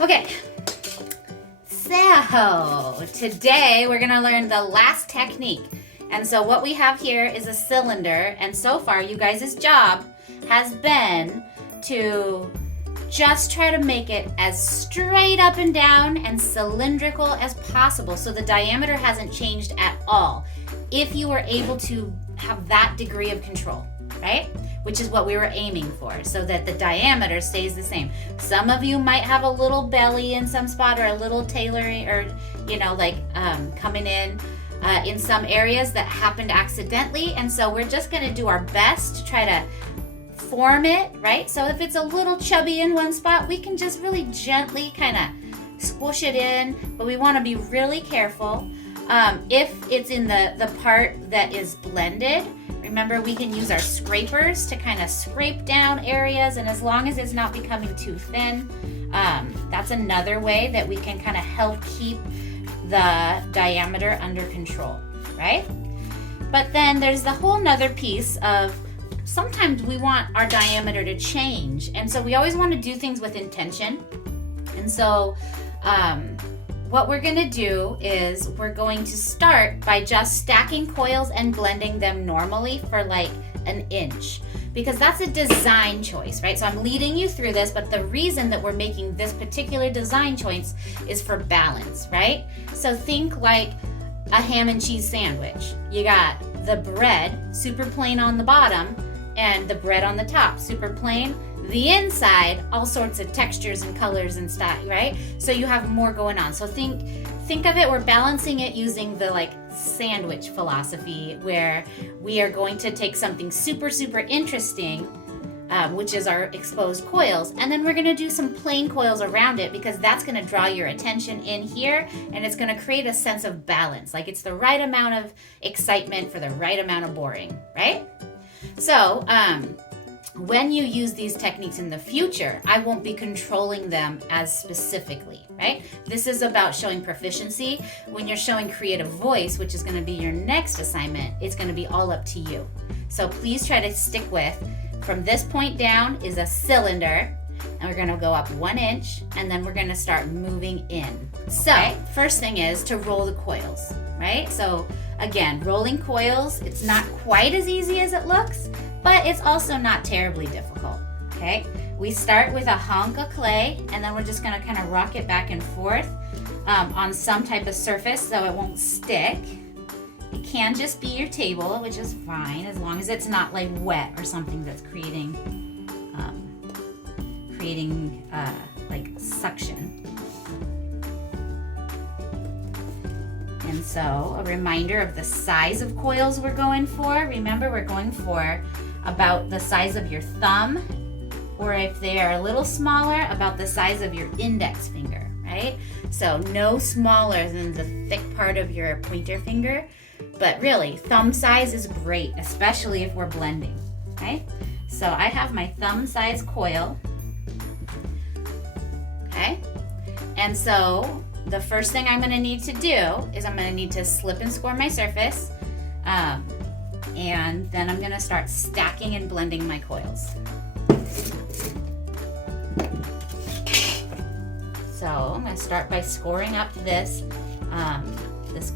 Okay, so today we're gonna learn the last technique. And so what we have here is a cylinder, and so far you guys' job has been to just try to make it as straight up and down and cylindrical as possible so the diameter hasn't changed at all. If you were able to have that degree of control, right? Which is what we were aiming for, so that the diameter stays the same. Some of you might have a little belly in some spot or a little tailoring or, coming in some areas that happened accidentally. And so we're just gonna do our best to try to form it, right? So if it's a little chubby in one spot, we can just really gently kind of squish it in, but we wanna be really careful. If it's in the part that is blended, remember we can use our scrapers to kind of scrape down areas, and as long as it's not becoming too thin, that's another way that we can kind of help keep the diameter under control, right? But then there's the whole nother piece of sometimes we want our diameter to change, and so we always want to do things with intention. And so what we're going to do is we're going to start by just stacking coils and blending them normally for like an inch, because that's a design choice, right? So I'm leading you through this, but the reason that we're making this particular design choice is for balance, right? So think like a ham and cheese sandwich. You got the bread super plain on the bottom and the bread on the top super plain. The inside, all sorts of textures and colors and style, right? So you have more going on. So think of it, we're balancing it using the like sandwich philosophy, where we are going to take something super, super interesting, which is our exposed coils, and then we're gonna do some plain coils around it, because that's gonna draw your attention in here, and it's gonna create a sense of balance. Like it's the right amount of excitement for the right amount of boring, right? So, when you use these techniques in the future, I won't be controlling them as specifically, right? This is about showing proficiency. When you're showing creative voice, which is going to be your next assignment, it's going to be all up to you. So please try to stick with, from this point down is a cylinder, and we're going to go up 1 inch, and then we're going to start moving in. Okay? So first thing is to roll the coils, right? So again, rolling coils, it's not quite as easy as it looks, but it's also not terribly difficult, okay? We start with a hunk of clay, and then we're just gonna kind of rock it back and forth on some type of surface so it won't stick. It can just be your table, which is fine, as long as it's not like wet or something that's creating like suction. And so a reminder of the size of coils we're going for. Remember, we're going for about the size of your thumb, or if they are a little smaller, about the size of your index finger, right? So no smaller than the thick part of your pointer finger, but really thumb size is great, especially if we're blending, right? So I have my thumb size coil, okay? And so the first thing I'm gonna need to do is I'm gonna need to slip and score my surface, and then I'm gonna start stacking and blending my coils. So I'm gonna start by scoring up this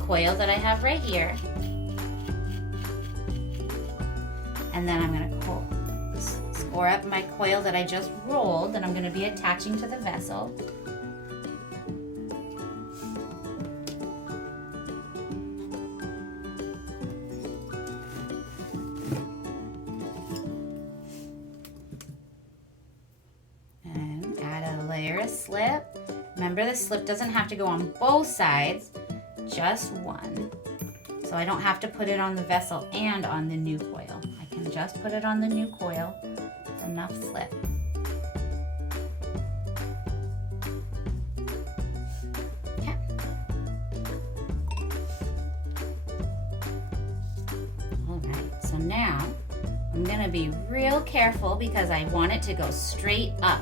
coil that I have right here. And then I'm gonna score up my coil that I just rolled, and I'm gonna be attaching to the vessel. Layer a slip. Remember, the slip doesn't have to go on both sides, just one. So I don't have to put it on the vessel and on the new coil. I can just put it on the new coil. It's enough slip. Okay. All right, so now I'm gonna be real careful because I want it to go straight up.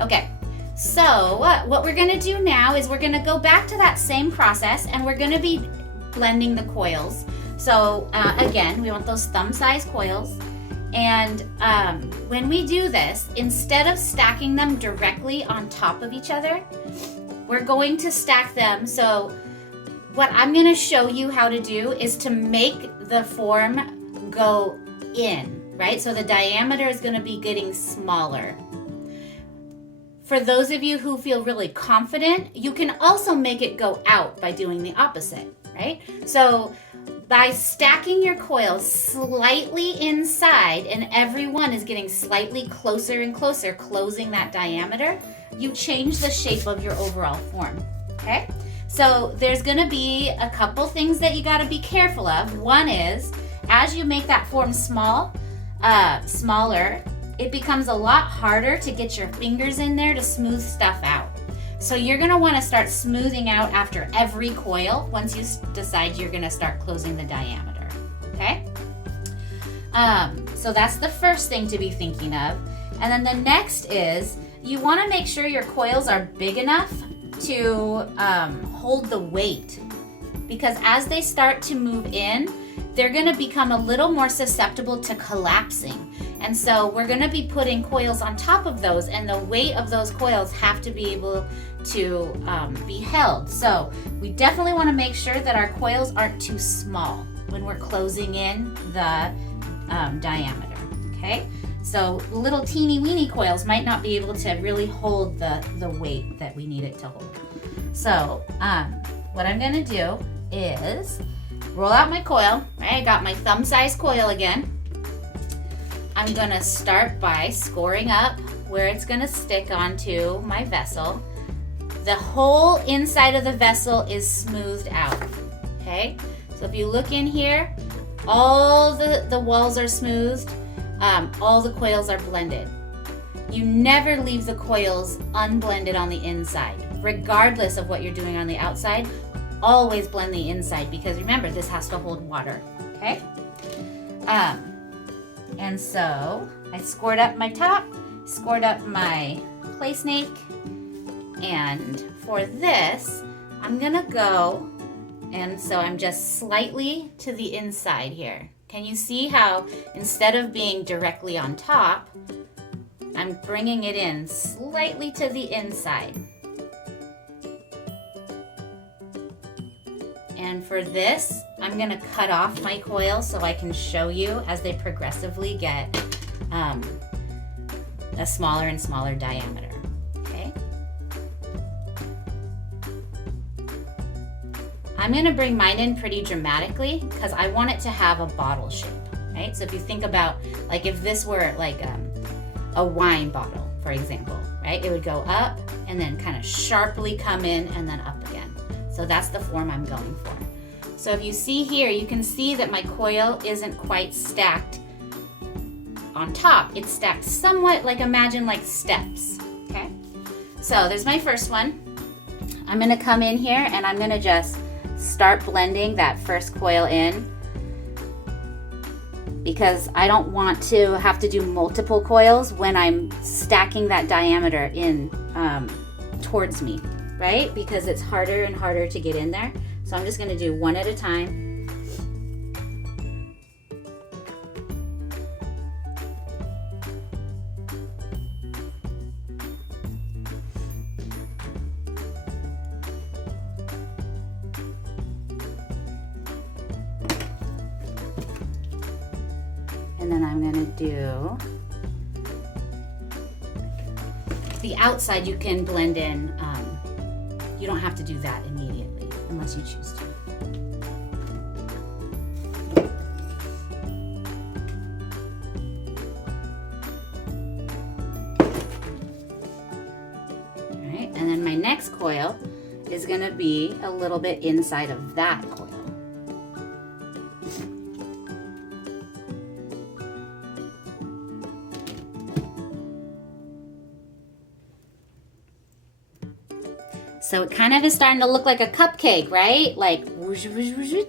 Okay, so what we're gonna do now is we're gonna go back to that same process and we're gonna be blending the coils. So again, we want those thumb-sized coils. And when we do this, instead of stacking them directly on top of each other, we're going to stack them. So what I'm gonna show you how to do is to make the form go in, right? So the diameter is gonna be getting smaller. For those of you who feel really confident, you can also make it go out by doing the opposite, right? So by stacking your coils slightly inside and every one is getting slightly closer and closer, closing that diameter, you change the shape of your overall form, okay? So there's gonna be a couple things that you gotta be careful of. One is, as you make that form smaller, it becomes a lot harder to get your fingers in there to smooth stuff out. So you're gonna wanna start smoothing out after every coil once you decide you're gonna start closing the diameter, okay? So that's the first thing to be thinking of. And then the next is, you wanna make sure your coils are big enough to hold the weight, because as they start to move in, they're gonna become a little more susceptible to collapsing. And so we're gonna be putting coils on top of those, and the weight of those coils have to be able to be held. So we definitely wanna make sure that our coils aren't too small when we're closing in the diameter, okay? So little teeny weeny coils might not be able to really hold the weight that we need it to hold. So what I'm gonna do is roll out my coil, right? I got my thumb-sized coil again. I'm gonna start by scoring up where it's gonna stick onto my vessel. The whole inside of the vessel is smoothed out, okay? So if you look in here, all the walls are smoothed, all the coils are blended. You never leave the coils unblended on the inside. Regardless of what you're doing on the outside, always blend the inside, because remember, this has to hold water, okay? And so I scored up my top, scored up my clay snake, and for this, I'm gonna go, and so I'm just slightly to the inside here. Can you see how instead of being directly on top, I'm bringing it in slightly to the inside. And for this, I'm gonna cut off my coil so I can show you as they progressively get a smaller and smaller diameter, okay? I'm gonna bring mine in pretty dramatically because I want it to have a bottle shape, right? So if you think about, like if this were like a wine bottle, for example, right? It would go up and then kind of sharply come in and then up again. So that's the form I'm going for. So if you see here, you can see that my coil isn't quite stacked on top. It's stacked somewhat like, imagine like steps, okay? So there's my first one. I'm gonna come in here and I'm gonna just start blending that first coil in, because I don't want to have to do multiple coils when I'm stacking that diameter in towards me, right? Because it's harder and harder to get in there. So I'm just gonna do one at a time. And then I'm gonna do the outside. You can blend in, you don't have to do that immediately unless you choose to. All right, and then my next coil is gonna be a little bit inside of that coil. So it kind of is starting to look like a cupcake, right? Like whoosh, whoosh, whoosh, whoosh.